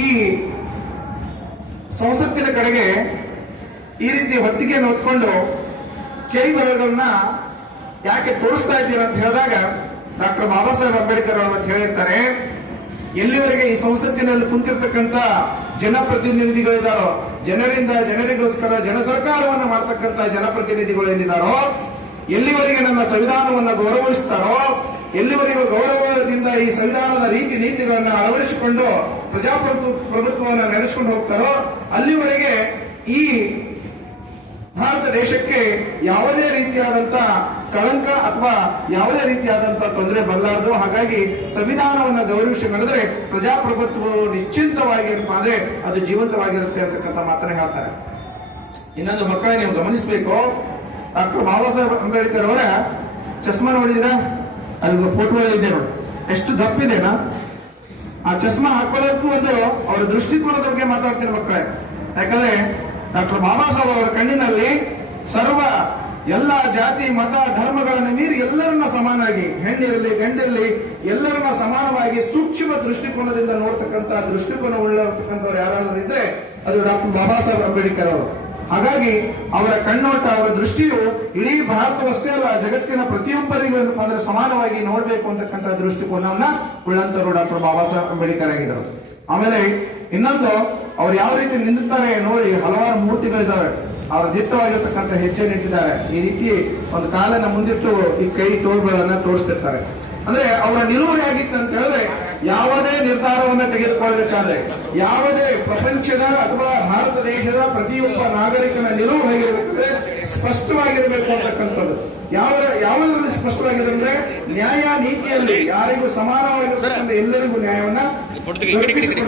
ಈ ಸಂಸತ್ತಿನ ಕಡೆಗೆ ಈ ರೀತಿ ಹೊತ್ತಿಗೆಯನ್ನು ಹೊತ್ಕೊಂಡು ಕೈ ಬರಗಳನ್ನ ಯಾಕೆ ತೋರಿಸ್ತಾ ಇದ್ದೀರ ಅಂತ ಹೇಳಿದಾಗ ಡಾಕ್ಟರ್ ಬಾಬಾ ಸಾಹೇಬ್ ಅಂಬೇಡ್ಕರ್ ಅವರು ಅಂತ ಹೇಳಿರ್ತಾರೆ, ಎಲ್ಲಿವರೆಗೆ ಈ ಸಂಸತ್ತಿನಲ್ಲಿ ಕುಂತಿರ್ತಕ್ಕಂಥ ಜನಪ್ರತಿನಿಧಿಗಳಿದ್ದಾರೋ, ಜನರಿಂದ ಜನರಿಗೋಸ್ಕರ ಜನ ಸರ್ಕಾರವನ್ನು ಮಾಡ್ತಕ್ಕಂಥ ಜನಪ್ರತಿನಿಧಿಗಳು ಏನಿದ್ದಾರೋ, ಎಲ್ಲಿವರೆಗೆ ನನ್ನ ಸಂವಿಧಾನವನ್ನು ಗೌರವಿಸ್ತಾರೋ, ಎಲ್ಲಿವರೆಗೂ ಗೌರವದಿಂದ ಈ ಸಂವಿಧಾನದ ರೀತಿ ನೀತಿಗಳನ್ನು ಅಳವಡಿಸಿಕೊಂಡು ಪ್ರಜಾಪ್ರಭುತ್ವವನ್ನು ನಡೆಸಿಕೊಂಡು ಹೋಗ್ತಾರೋ ಅಲ್ಲಿವರೆಗೆ ಈ ಭಾರತ ದೇಶಕ್ಕೆ ಯಾವುದೇ ರೀತಿಯಾದಂತಹ ಕಳಂಕ ಅಥವಾ ಯಾವುದೇ ರೀತಿಯಾದಂತಹ ತೊಂದರೆ ಬರಲಾರದು. ಹಾಗಾಗಿ ಸಂವಿಧಾನವನ್ನು ಗೌರವಿಸಿ ನಡೆದರೆ ಪ್ರಜಾಪ್ರಭುತ್ವವು ನಿಶ್ಚಿಂತವಾಗಿರುತ್ತೆ, ಅದು ಜೀವಂತವಾಗಿರುತ್ತೆ ಅಂತಕ್ಕಂಥ ಮಾತನ್ನ ಹೇಳ್ತಾರೆ. ಇನ್ನೊಂದು ಮಕ್ಕಳೇ ನೀವು ಗಮನಿಸಬೇಕು, ಡಾಕ್ಟರ್ ಬಾಬಾ ಸಾಹೇಬ್ ಅಂಬೇಡ್ಕರ್ ಅವರ ಚಸ್ಮಾ ನೋಡಿದಿರಾ? ಅಲ್ಲಿ ಫೋಟೋ ಇದೆ ನೋಡಿ, ಎಷ್ಟು ದಪ್ಪಿದೆನಾ. ಆ ಚಸ್ಮಾ ಹಾಕೊಳ್ಳೋದಕ್ಕೂ ಒಂದು ಅವರ ದೃಷ್ಟಿಕೋನದ ಬಗ್ಗೆ ಮಾತಾಡ್ತೀನಿ ಮಕ್ಕಳೇ. ಯಾಕಂದ್ರೆ ಡಾಕ್ಟರ್ ಬಾಬಾ ಸಾಹೇಬ್ ಅವರ ಕಣ್ಣಿನಲ್ಲಿ ಸರ್ವ ಎಲ್ಲ ಜಾತಿ ಮತ ಧರ್ಮಗಳನ್ನು ಮೀರಿ ಎಲ್ಲರನ್ನ ಸಮಾನವಾಗಿ, ಹೆಣ್ಣಿರಲಿ ಗಂಡಿರಲಿ ಎಲ್ಲರನ್ನ ಸಮಾನವಾಗಿ ಸೂಕ್ಷ್ಮ ದೃಷ್ಟಿಕೋನದಿಂದ ನೋಡ್ತಕ್ಕಂಥ ದೃಷ್ಟಿಕೋನ ಉಳ್ಳತಕ್ಕಂಥವ್ರು ಯಾರಾದ್ರೂ ಇದ್ರೆ ಅದು ಡಾಕ್ಟರ್ ಬಾಬಾ ಸಾಹೇಬ್ ಅಂಬೇಡ್ಕರ್ ಅವರು. ಹಾಗಾಗಿ ಅವರ ಕಣ್ಣೋಟ, ಅವರ ದೃಷ್ಟಿಯು ಇಡೀ ಭಾರತವಷ್ಟೇ ಅಲ್ಲ, ಜಗತ್ತಿನ ಪ್ರತಿಯೊಬ್ಬರಿಗೂ ಅದರ ಸಮಾನವಾಗಿ ನೋಡಬೇಕು ಅಂತಕ್ಕಂಥ ದೃಷ್ಟಿಕೋನವನ್ನ ಉಳ್ಳಂತವರು ಡಾಕ್ಟರ್ ಬಾಬಾ ಸಾಹೇಬ್ ಅಂಬೇಡ್ಕರ್ ಆಗಿದ್ದರು. ಆಮೇಲೆ ಇನ್ನೊಂದು, ಅವ್ರು ಯಾವ ರೀತಿ ನಿಂದುತ್ತಾರೆ ನೋಡಿ, ಹಲವಾರು ಮೂರ್ತಿಗಳಿದ್ದಾವೆ, ಅವರು ದಿಟ್ಟವಾಗಿರ್ತಕ್ಕಂಥ ಹೆಜ್ಜೆ ನಿಂತಿದ್ದಾರೆ. ಈ ರೀತಿ ಒಂದು ಕಾಲನ್ನ ಮುಂದಿಟ್ಟು ಈ ಕೈ ತೋಳುಗಳನ್ನ ತೋರಿಸ್ತಿರ್ತಾರೆ. ಅಂದ್ರೆ ಅವರ ನಿಲುವು ಹೇಗಿತ್ತು ಅಂತ ಹೇಳಿದ್ರೆ, ಯಾವುದೇ ನಿರ್ಧಾರವನ್ನ ತೆಗೆದುಕೊಳ್ಳಬೇಕಾದ್ರೆ, ಯಾವುದೇ ಪ್ರಪಂಚದ ಅಥವಾ ಭಾರತ ದೇಶದ ಪ್ರತಿಯೊಬ್ಬ ನಾಗರಿಕನ ನಿಲುವು ಹೇಗಿರ್ಬೇಕಂದ್ರೆ ಸ್ಪಷ್ಟವಾಗಿರಬೇಕು ಅಂತಕ್ಕಂಥದ್ದು. ಯಾವುದರಲ್ಲಿ ಸ್ಪಷ್ಟವಾಗಿದೆ ಅಂದ್ರೆ ನ್ಯಾಯ ನೀತಿಯಲ್ಲಿ ಯಾರಿಗೂ ಸಮಾನವಾಗಿರ್ತಕ್ಕಂಥ ಎಲ್ಲರಿಗೂ ನ್ಯಾಯವನ್ನ